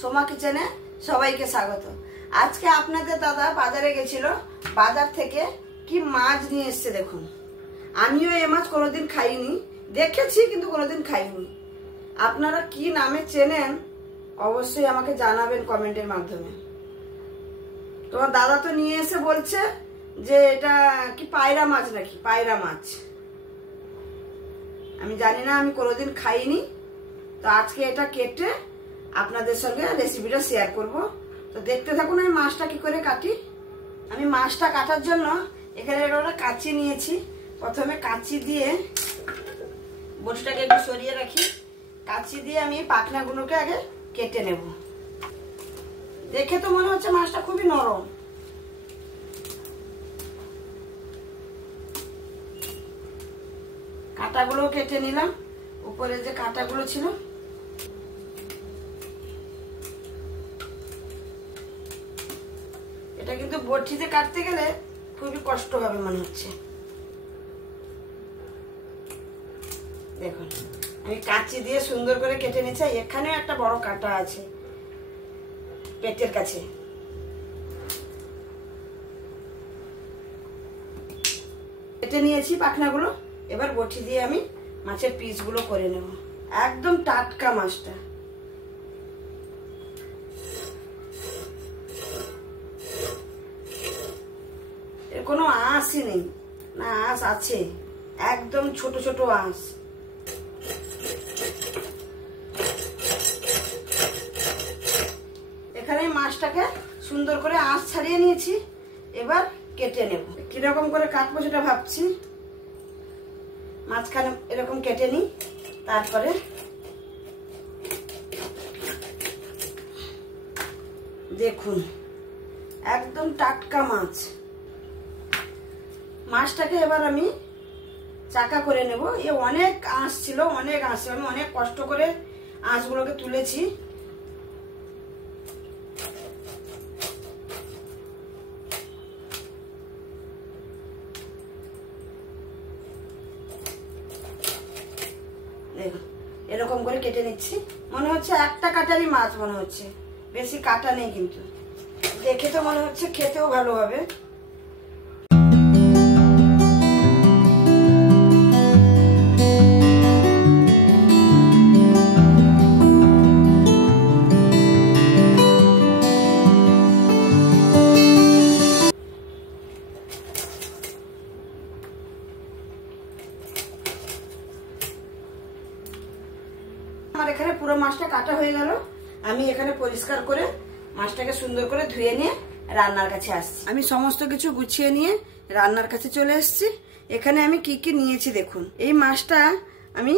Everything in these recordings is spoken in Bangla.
সোমা কিচেনে সবাইকে স্বাগত। আজকে আপনাদের দাদা বাজারে গেছিল, বাজার থেকে কি মাছ নিয়ে এসছে দেখুন। আমিও এই মাছ কোনোদিন খাইনি, দেখেছি কিন্তু কোনোদিন খাইনি। আপনারা কি নামে চেনেন অবশ্যই আমাকে জানাবেন কমেন্টের মাধ্যমে। তোমার দাদা তো নিয়ে এসে বলছে যে এটা কি পায়রা মাছ নাকি, পায়রা মাছ। আমি জানি না, আমি কোনোদিন খাইনি। তো আজকে এটা কেটে আপনাদের সঙ্গে রেসিপিটা শেয়ার করব। তো দেখতে থাকুন আমি মাছটা কি করে কাটি। আমি মাছটা কাটার জন্য এখানে একটা কাঁচি নিয়েছি। প্রথমে কাঁচি দিয়ে বটিটাকে একটু সরিয়ে রাখি। কাঁচি দিয়ে আমি পাখনাগুলোকে আগে কেটে নেব। দেখে তো মনে হচ্ছে মাছটা খুবই নরম। কাঁটাগুলো কেটে নিলাম, উপরে যে কাঁটাগুলো ছিল। এটা কিন্তু বটিতে কাটতে গেলে খুবই কষ্ট হবে মনে হচ্ছে। দেখুন আমি কাঁচি দিয়ে সুন্দর করে কেটে নিচ্ছি। এখানেও একটা বড় কাঁটা আছে পেটের কাছে। কেটে নিয়েছি পাখনাগুলো। এবার বটি দিয়ে আমি মাছের পিসগুলো করে নেব। একদম টাটকা মাছটা। এর কোনো আঁশই নেই, না আঁশ আছে, একদম ছোট ছোট আঁশ। এখানে মাছটাকে সুন্দর করে আঁশ ছাড়িয়ে নিয়েছি। এবার কেটে নেব। কিরকম করে কাটবো সেটা ভাবছি। মাঝখানে এরকম কেটে নিই, তারপরে দেখুন একদম টাটকা মাছ। মাছটাকে এবার আমি চাকা করে নেব। এ অনেক আঁশ ছিল, অনেক আঁশ ছিল। আমি অনেক কষ্ট করে আঁশগুলোকে তুলেছি। দেখুন এরকম করে কেটে নিচ্ছি। মনে হচ্ছে একটা কাটারই মাছ মনে হচ্ছে, বেশি কাটা নেই। কিন্তু দেখে তো মনে হচ্ছে খেতেও ভালো হবে। আমার এখানে পুরো মাছটা কাটা হয়ে গেল। আমি এখানে পরিষ্কার করে মাছটাকে সুন্দর করে ধুয়ে নিয়ে রান্নার কাছে আসছি। আমি সমস্ত কিছু গুছিয়ে নিয়ে রান্নার কাছে চলে এসেছি। এখানে আমি কি কি নিয়েছি দেখুন। এই মাছটা আমি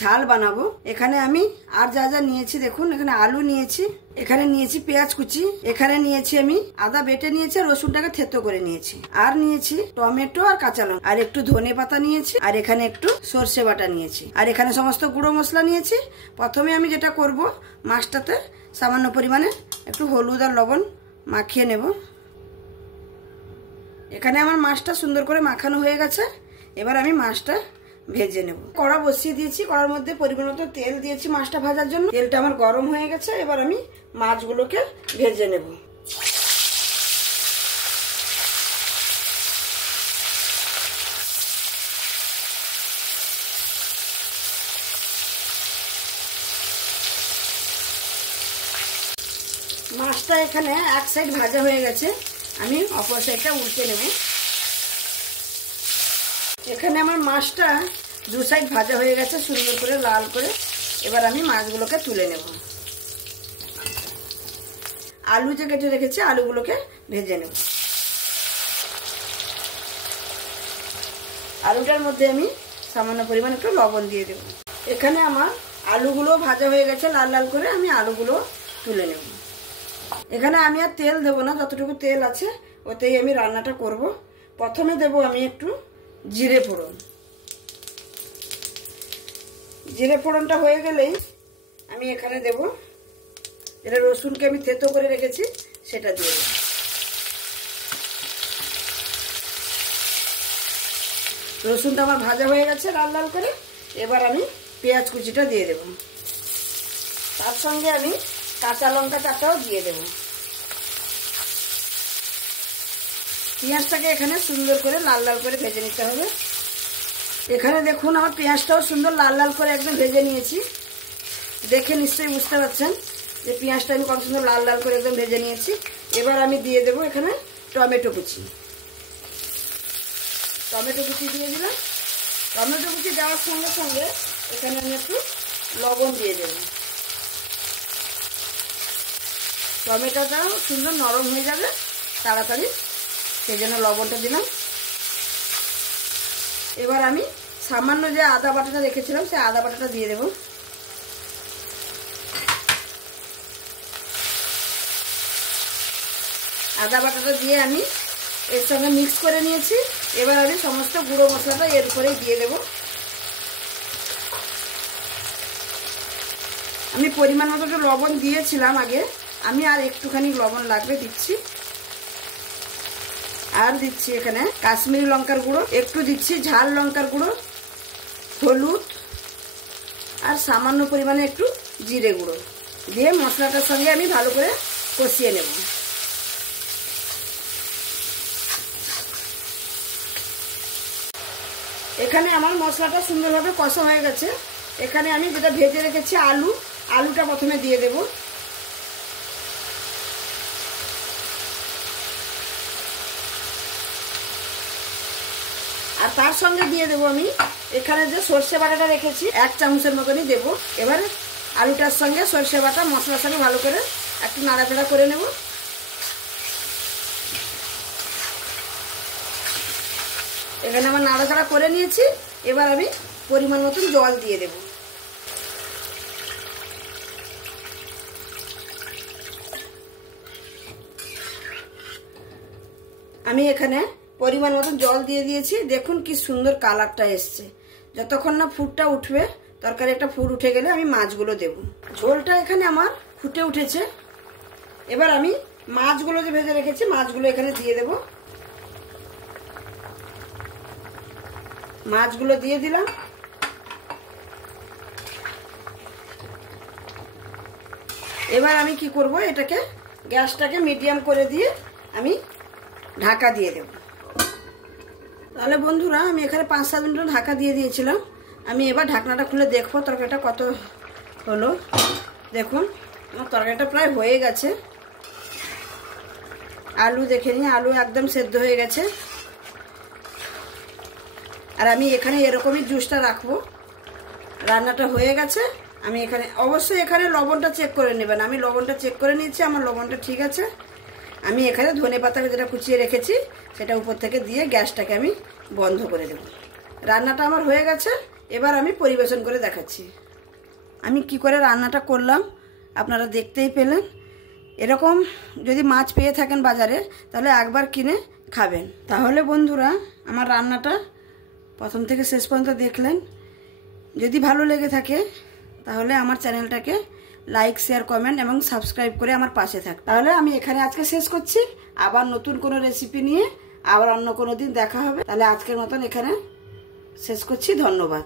ঝাল বানাবো। এখানে আমি আর যা যা নিয়েছি দেখুন। এখানে আলু নিয়েছি, এখানে নিয়েছি পেঁয়াজ কুচি, এখানে নিয়েছি আমি আদা বেটে নিয়েছি, রসুনটাকে থেতো করে নিয়েছি, আর নিয়েছি টমেটো আর কাঁচা লঙ্কা, আর একটু ধনে পাতা নিয়েছি, আর এখানে একটু সর্ষে বাটা নিয়েছি, আর এখানে সমস্ত গুঁড়ো মশলা নিয়েছি। প্রথমে আমি যেটা করব, মাছটাতে সামান্য পরিমাণে একটু হলুদ আর লবণ মাখিয়ে নেব। এখানে আমার মাছটা সুন্দর করে মাখানো হয়ে গেছে। এবার আমি মাছটা ভেজে নেব। কড়া বসিয়ে দিয়েছি, কড়ার মধ্যে পরিমাণ মতো তেল দিয়েছি মাছটা ভাজার জন্য। তেলটা আমার গরম হয়ে গেছে। এবার আমি মাছগুলোকে ভেজে নেব। মাছটা এখানে এক সাইড ভাজা হয়ে গেছে, আমি অপর সাইডটা উল্টে নেব। এখানে আমার মাছটা দু সাইড ভাজা হয়ে গেছে সুন্দর করে লাল করে। এবার আমি মাছগুলোকে তুলে নেব। আলু যে কেটে রেখেছি আলুগুলোকে ভেজে নেব। আলুটার মধ্যে আমি সামান্য পরিমাণ একটু লবণ দিয়ে দেব। এখানে আমার আলুগুলো ভাজা হয়ে গেছে লাল লাল করে। আমি আলুগুলো তুলে নেব। এখানে আমি আর তেল দেবো না, যতটুকু তেল আছে ওতেই আমি রান্নাটা করব। প্রথমে দেব আমি একটু জিরে ফোড়ন। জিরে ফোড়নটা হয়ে গেলেই আমি এখানে দেব এটা রসুনকে আমি থেতো করে রেখেছি, সেটা দিয়ে দেব। রসুনটা আমার ভাজা হয়ে গেছে লাল লাল করে। এবার আমি পেঁয়াজ কুচিটা দিয়ে দেব। তার সঙ্গে আমি কাঁচা লঙ্কা 4টাও দিয়ে দেব। পেঁয়াজটাকে এখানে সুন্দর করে লাল লাল করে ভেজে নিতে হবে। এখানে দেখুন আমার পেঁয়াজটাও সুন্দর লাল লাল করে একদম ভেজে নিয়েছি। দেখে নিশ্চয়ই বুঝতে পারছেন যে পেঁয়াজটা আমি কত সুন্দর লাল লাল করে একদম ভেজে নিয়েছি। এবার আমি দিয়ে দেবো এখানে টমেটো কুচি। টমেটো কুচি দিয়ে দিলাম। টমেটো কুচি দেওয়ার সঙ্গে সঙ্গে এখানে আমি একটু লবণ দিয়ে দেব। টমেটোটাও সুন্দর নরম হয়ে যাবে তাড়াতাড়ি, সেই জন্য লবণটা দিলাম। এবার আমি সামান্য যে আদা বাটাটা রেখেছিলাম সেই আদা বাটাটা দিয়ে দেব। আদা বাটাটা দিয়ে আমি এর সঙ্গে মিক্স করে নিয়েছি। এবার আমি সমস্ত গুঁড়ো মশলাটা এর উপরে দিয়ে দেব। আমি পরিমাণ মতো একটু লবণ দিয়েছিলাম আগে, আমি আর একটুখানি লবণ লাগবে দিচ্ছি। আর দিচ্ছি এখানে কাশ্মীরি লঙ্কার গুঁড়ো, একটু দিচ্ছি ঝাল লঙ্কার গুঁড়ো, হলুদ আর সামান্য পরিমাণে একটু জিরে গুঁড়ো দিয়ে মশলাটার সঙ্গে আমি ভালো করে কষিয়ে নেব। এখানে আমার মশলাটা সুন্দরভাবে কষা হয়ে গেছে। এখানে আমি যেটা ভেজে রেখেছি আলুটা প্রথমে দিয়ে দেব। আর তার সঙ্গে দিয়ে দেবো আমি এখানে যে সর্ষে বাটাটা রেখেছি 1 চামচের মতনই দেবো। এবার আলুটার সঙ্গে সর্ষে বাটা মশলার সঙ্গে ভালো করে একটু নাড়াচাড়া করে নেব। এখানে আমার নাড়াচাড়া করে নিয়েছি। এবার আমি পরিমাণ মতন জল দিয়ে দেব। আমি এখানে পরিমাণ মতন জল দিয়ে দিয়েছি। দেখুন কি সুন্দর কালারটা এসছে। যতক্ষণ না ফুটটা উঠবে, তরকারি একটা ফুট উঠে গেলে আমি মাছগুলো দেব। ঝোলটা এখানে আমার ফুটে উঠেছে। এবার আমি মাছগুলো যে ভেজে রেখেছি মাছগুলো এখানে দিয়ে দেব। মাছগুলো দিয়ে দিলাম। এবার আমি কি করব, এটাকে গ্যাসটাকে মিডিয়াম করে দিয়ে আমি ঢাকা দিয়ে দেব। তাহলে বন্ধুরা আমি এখানে 5-7 মিনিট ঢাকা দিয়ে দিয়েছিলাম। আমি এবার ঢাকনাটা খুলে দেখবো তরকারিটা কত হলো। দেখুন আমার তরকারিটা প্রায় হয়ে গেছে। আলু দেখে নিই, আলু একদম সেদ্ধ হয়ে গেছে। আর আমি এখানে এরকমই জুসটা রাখবো। রান্নাটা হয়ে গেছে। আমি এখানে অবশ্যই এখানে লবণটা চেক করে নেবেন। আমি লবণটা চেক করে নিয়েছি, আমার লবণটা ঠিক আছে। আমি এখানে ধনেপাতাকে যেটা কুচিয়ে রেখেছি সেটা উপর থেকে দিয়ে গ্যাসটাকে আমি বন্ধ করে দেব। রান্নাটা আমার হয়ে গেছে। এবার আমি পরিবেশন করে দেখাচ্ছি আমি কি করে রান্নাটা করলাম। আপনারা দেখতেই পেলেন। এরকম যদি মাছ পেয়ে থাকেন বাজারে তাহলে একবার কিনে খাবেন। তাহলে বন্ধুরা আমার রান্নাটা প্রথম থেকে শেষ পর্যন্ত দেখলেন। যদি ভালো লেগে থাকে তাহলে আমার চ্যানেলটাকে লাইক, শেয়ার, কমেন্ট এবং সাবস্ক্রাইব করে আমার পাশে থাক। তাহলে আমি এখানে আজকে শেষ করছি। আবার নতুন কোনো রেসিপি নিয়ে আবার অন্য কোনো দিন দেখা হবে। তাহলে আজকের মতন এখানে শেষ করছি। ধন্যবাদ।